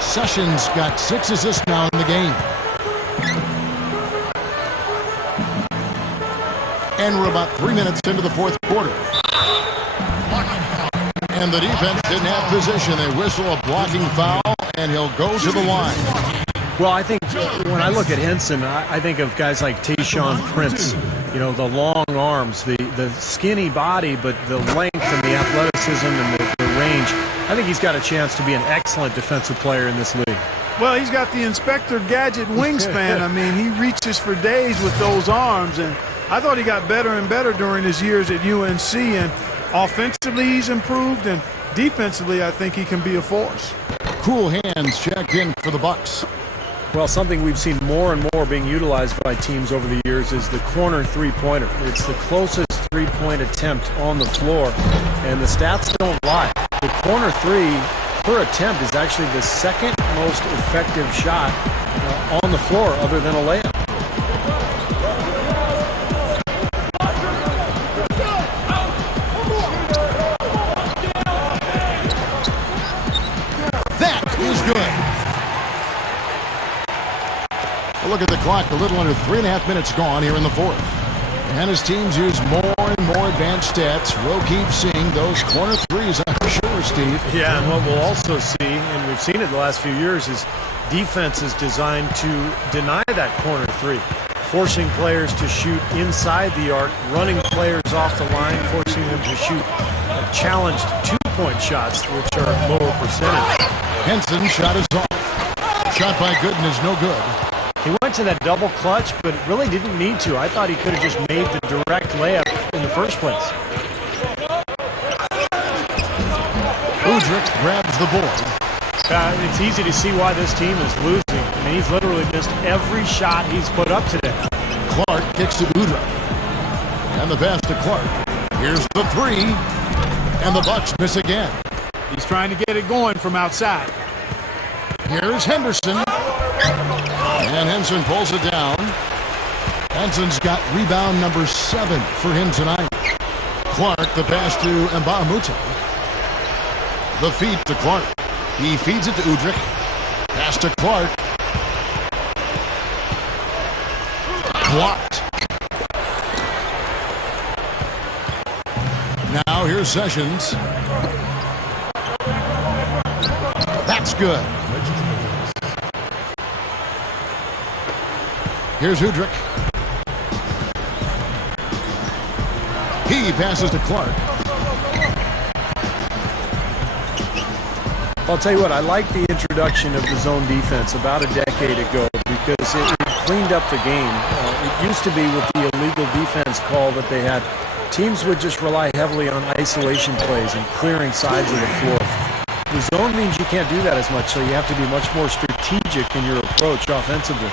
Sessions got 6 assists now in the game. And we're about 3 minutes into the 4th quarter. And the defense didn't have position. They whistle a blocking foul, and he'll go to the line. Well, I think when I look at Henson, I think of guys like Tayshaun Prince. You know, the long arms, the skinny body, but the length and the athleticism and the range. I think he's got a chance to be an excellent defensive player in this league. Well, he's got the Inspector Gadget wingspan. I mean, he reaches for days with those arms, and I thought he got better and better during his years at UNC, and offensively he's improved, and defensively I think he can be a force. Cool hands checked in for the Bucks. Well, something we've seen more and more being utilized by teams over the years is the corner three-pointer. It's the closest three-point attempt on the floor, and the stats don't lie. The corner three per attempt is actually the 2nd most effective shot on the floor other than a layup. Look at the clock. A little under 3.5 minutes gone here in the fourth. And as teams use more and more advanced stats, we'll keep seeing those corner threes, I'm sure, Steve. Yeah, and what we'll also see, and we've seen it the last few years, is defenses designed to deny that corner three, forcing players to shoot inside the arc, running players off the line, forcing them to shoot challenged two-point shots, which are lower percentage. Henson's shot is off. Shot by Gooden is no good. He went to that double clutch, but really didn't need to. I thought he could have just made the direct layup in the first place. Udrich grabs the board. It's easy to see why this team is losing. I mean, he's literally missed every shot he's put up today. Clark kicks to Udrich. And the pass to Clark. Here's the three. And the Bucks miss again. He's trying to get it going from outside. Here's Henderson. And Henson pulls it down. Henson's got rebound number 7 for him tonight. Clark, the pass to Nba2K13. The feed to Clark. He feeds it to Udrich. Pass to Clark. Blocked. Now here's Sessions. That's good. Here's Udrich. He passes to Clark. I'll tell you what, I like the introduction of the zone defense about a decade ago because it cleaned up the game. It used to be with the illegal defense call that they had. Teams would just rely heavily on isolation plays and clearing sides of the floor. The zone means you can't do that as much, so you have to be much more strategic in your approach offensively.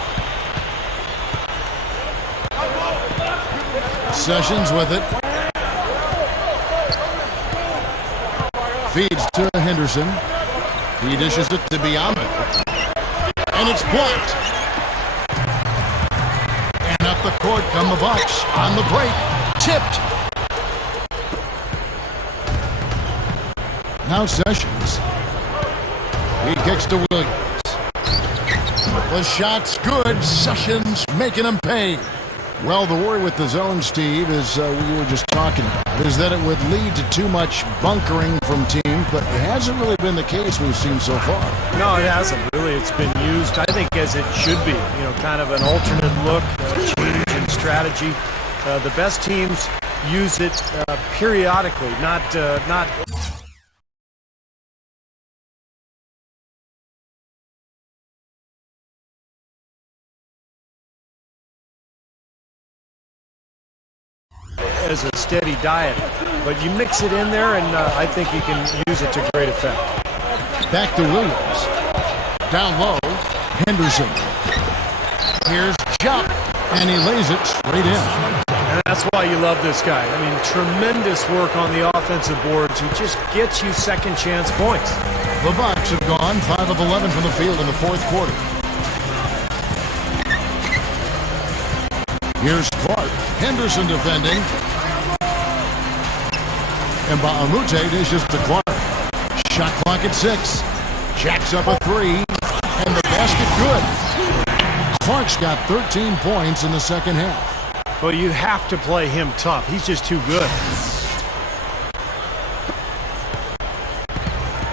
Sessions with it. Feeds to Henderson. He dishes it to BEAL. And it's blocked. And up the court come the Bucks on the break. Tipped. Now Sessions. He kicks to Williams. The shot's good. Sessions making him pay. Well, the worry with the zone, Steve, is we were just talking about, is that it would lead to too much bunkering from teams, but it hasn't really been the case we've seen so far. No, it hasn't really. It's been used, I think, as it should be. You know, kind of an alternate look, change in strategy. The best teams use it periodically, not as a steady diet, but you mix it in there, and I think you can use it to great effect. Back to Williams. Down low, Henderson. Here's jump, and he lays it straight in. And that's why you love this guy. I mean, tremendous work on the offensive boards. He just gets you second chance points. The Bucks have gone 5 of 11 from the field in the fourth quarter. Here's Clark. Henderson defending. Nba2K13 dishes to Clark. Shot clock at 6. Jacks up a 3. And the basket good. Clark's got 13 points in the second half. Well, you have to play him tough. He's just too good.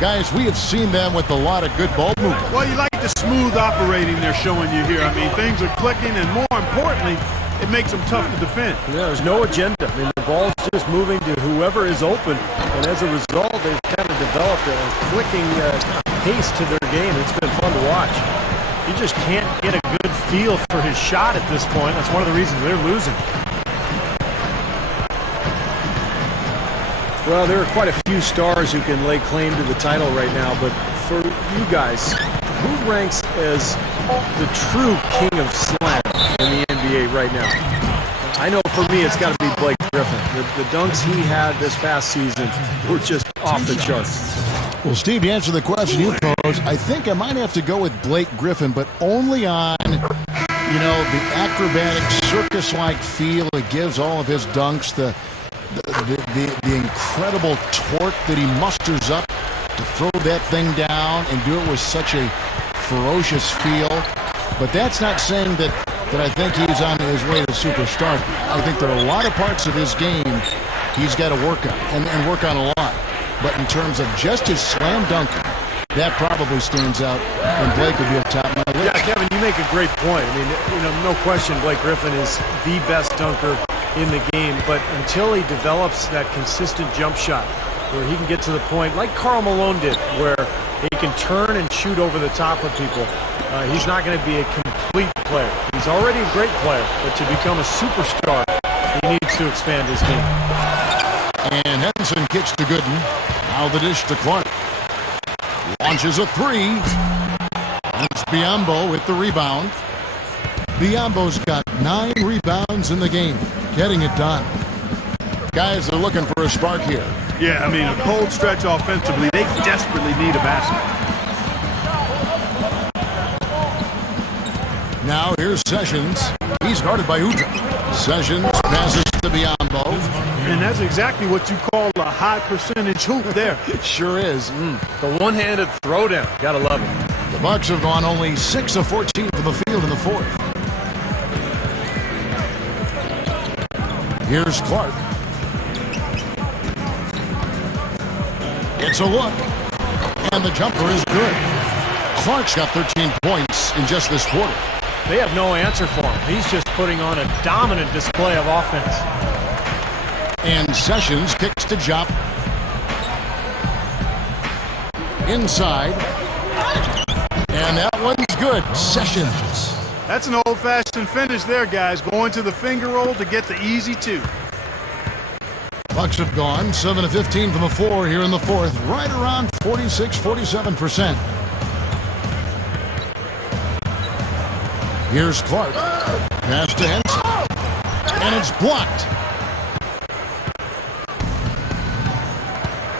Guys, we have seen them with a lot of good ball movement. Well, you like the smooth operating they're showing you here. I mean, things are clicking, and more importantly, it makes them tough to defend. Yeah, there's no agenda. I mean, the ball's just moving to whoever is open, and as a result, they've kind of developed a clicking pace to their game. It's been fun to watch. He just can't get a good feel for his shot at this point. That's one of the reasons they're losing. Well, there are quite a few stars who can lay claim to the title right now, but for you guys, who ranks as the true king of slam in the NBA right now? I know for me it's got to be Blake Griffin. The dunks he had this past season were just off the charts. Well, Steve, to answer the question you posed, I think I might have to go with Blake Griffin, but only on, you know, the acrobatic, circus-like feel it gives all of his dunks, the incredible torque that he musters up to throw that thing down and do it with such a ferocious feel. But that's not saying that I think he's on his way to superstar. I think there are a lot of parts of his game he's got to work on, and work on a lot. But in terms of just his slam dunking, that probably stands out, and Blake would be up top of my list. Yeah, Kevin, you make a great point. I mean, no question Blake Griffin is the best dunker in the game, but until he develops that consistent jump shot where he can get to the point, like Karl Malone did, where he can turn and shoot over the top of people, he's not going to be a complete player. He's already a great player, but to become a superstar, he needs to expand his game. And Henson kicks to Gooden. Now the dish to Clark. Launches a three. It's Biyombo with the rebound. Biyombo's got 9 rebounds in the game, getting it done. Guys are looking for a spark here. Yeah, I mean, a cold stretch offensively. They desperately need a basket. Now here's Sessions. He's guarded by Udrih. Sessions passes to Biyombo. And that's exactly what you call a high percentage hoop there. Sure is. The one-handed throwdown. Gotta love it. The Bucks have gone only 6 of 14 from the field in the fourth. Here's Clark. It's a look. And the jumper is good. Clark's got 13 points in just this quarter. They have no answer for him. He's just putting on a dominant display of offense. And Sessions kicks to Jop. Inside. And that one's good. Sessions. That's an old-fashioned finish there, guys. Going to the finger roll to get the easy 2. Bucks have gone 7 of 15 from the floor here in the fourth. Right around 46-47%. Here's Clark. Pass to Henson. And it's blocked.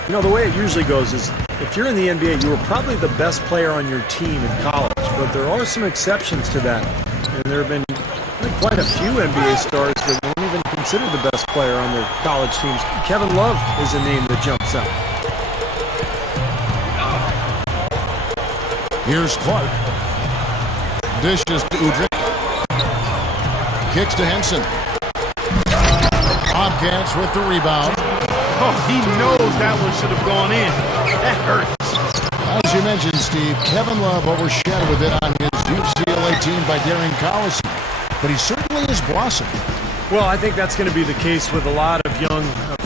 The way it usually goes is if you're in the NBA, you were probably the best player on your team in college, but there are some exceptions to that. And there have been quite a few NBA stars that weren't even considered the best player on their college teams. Kevin Love is a name that jumps out. Here's Clark. Dishes to Udrih. Kicks to Henson. Bobcats with the rebound. Oh, he knows that one should have gone in. That hurts. As you mentioned, Steve, Kevin Love overshadowed a bit on his UCLA team by Darren Collison, but he certainly has blossomed. Well, I think that's going to be the case with a lot of young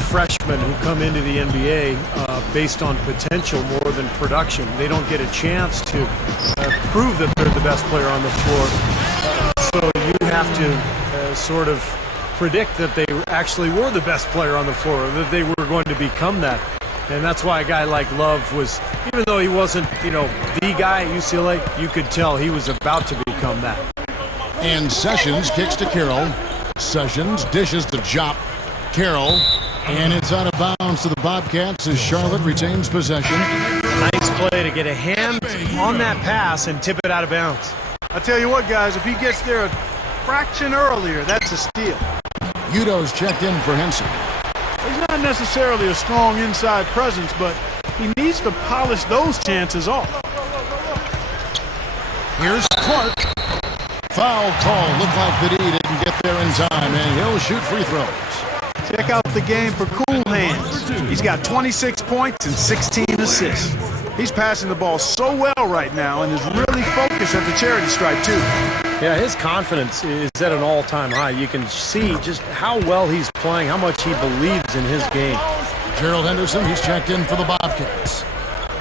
freshmen who come into the NBA based on potential more than production. They don't get a chance to prove that they're the best player on the floor. So you have to sort of predict that they actually were the best player on the floor, that they were going to become that. And that's why a guy like Love was, even though he wasn't, the guy at UCLA, you could tell he was about to become that. And Sessions kicks to Carroll. Sessions dishes to Jop. Carroll, and it's out of bounds to the Bobcats as Charlotte retains possession. Nice play to get a hand on that pass and tip it out of bounds. I tell you what, guys, if he gets there a fraction earlier, that's a steal. Udo's checked in for Henson. He's not necessarily a strong inside presence, but he needs to polish those chances off. Here's Clark. Foul call. Looked like that he didn't get there in time, and he'll shoot free throws. Check out the game for Cool Hands. He's got 26 points and 16 assists. He's passing the ball so well right now and is really focused at the charity stripe, too. Yeah, his confidence is at an all-time high. You can see just how well he's playing, how much he believes in his game. Gerald Henderson, he's checked in for the Bobcats.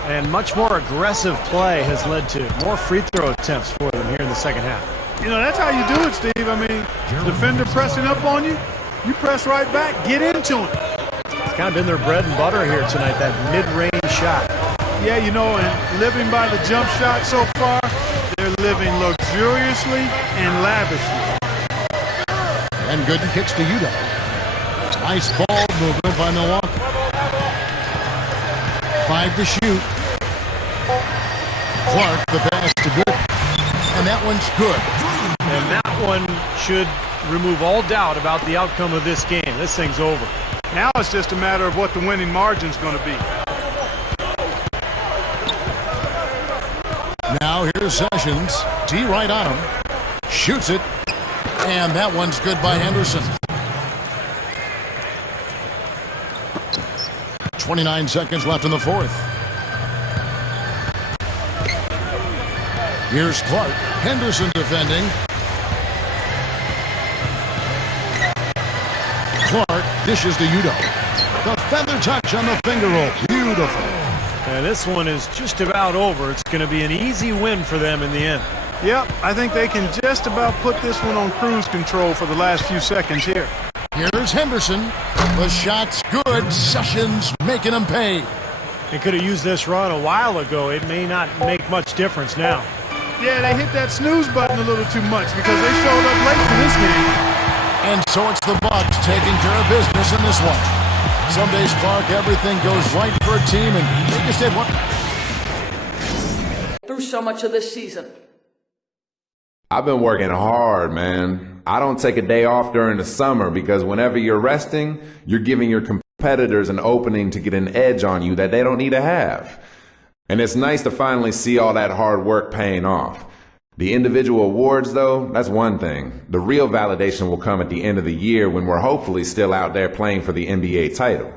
And much more aggressive play has led to more free throw attempts for them here in the second half. That's how you do it, Steve. I mean, defender pressing up on you, you press right back, get into it. It's kind of been their bread and butter here tonight, that mid-range shot. Yeah, and living by the jump shot so far, they're living luxuriously and lavishly. And Gooden kicks to Udo. Nice ball movement by Milwaukee. 5 to shoot. Clark, the pass to Gooden. And that one's good. And that one should remove all doubt about the outcome of this game. This thing's over. Now it's just a matter of what the winning margin's going to be. Now here's Sessions. D right on him. Shoots it. And that one's good by Henderson. 29 seconds left in the fourth. Here's Clark. Henderson defending. Clark dishes to Udo. The feather touch on the finger roll. Beautiful. And this one is just about over. It's going to be an easy win for them in the end. Yep, I think they can just about put this one on cruise control for the last few seconds here. Here's Henderson. The shot's good. Sessions making him pay. They could have used this run a while ago. It may not make much difference now. Yeah, they hit that snooze button a little too much because they showed up late for this game. And so it's the Bucks taking care of business in this one. Some days, Clark, everything goes right for a team, and they just did what? Through so much of this season. I've been working hard, man. I don't take a day off during the summer because whenever you're resting, you're giving your competitors an opening to get an edge on you that they don't need to have. And it's nice to finally see all that hard work paying off. The individual awards, though, that's one thing. The real validation will come at the end of the year when we're hopefully still out there playing for the NBA title.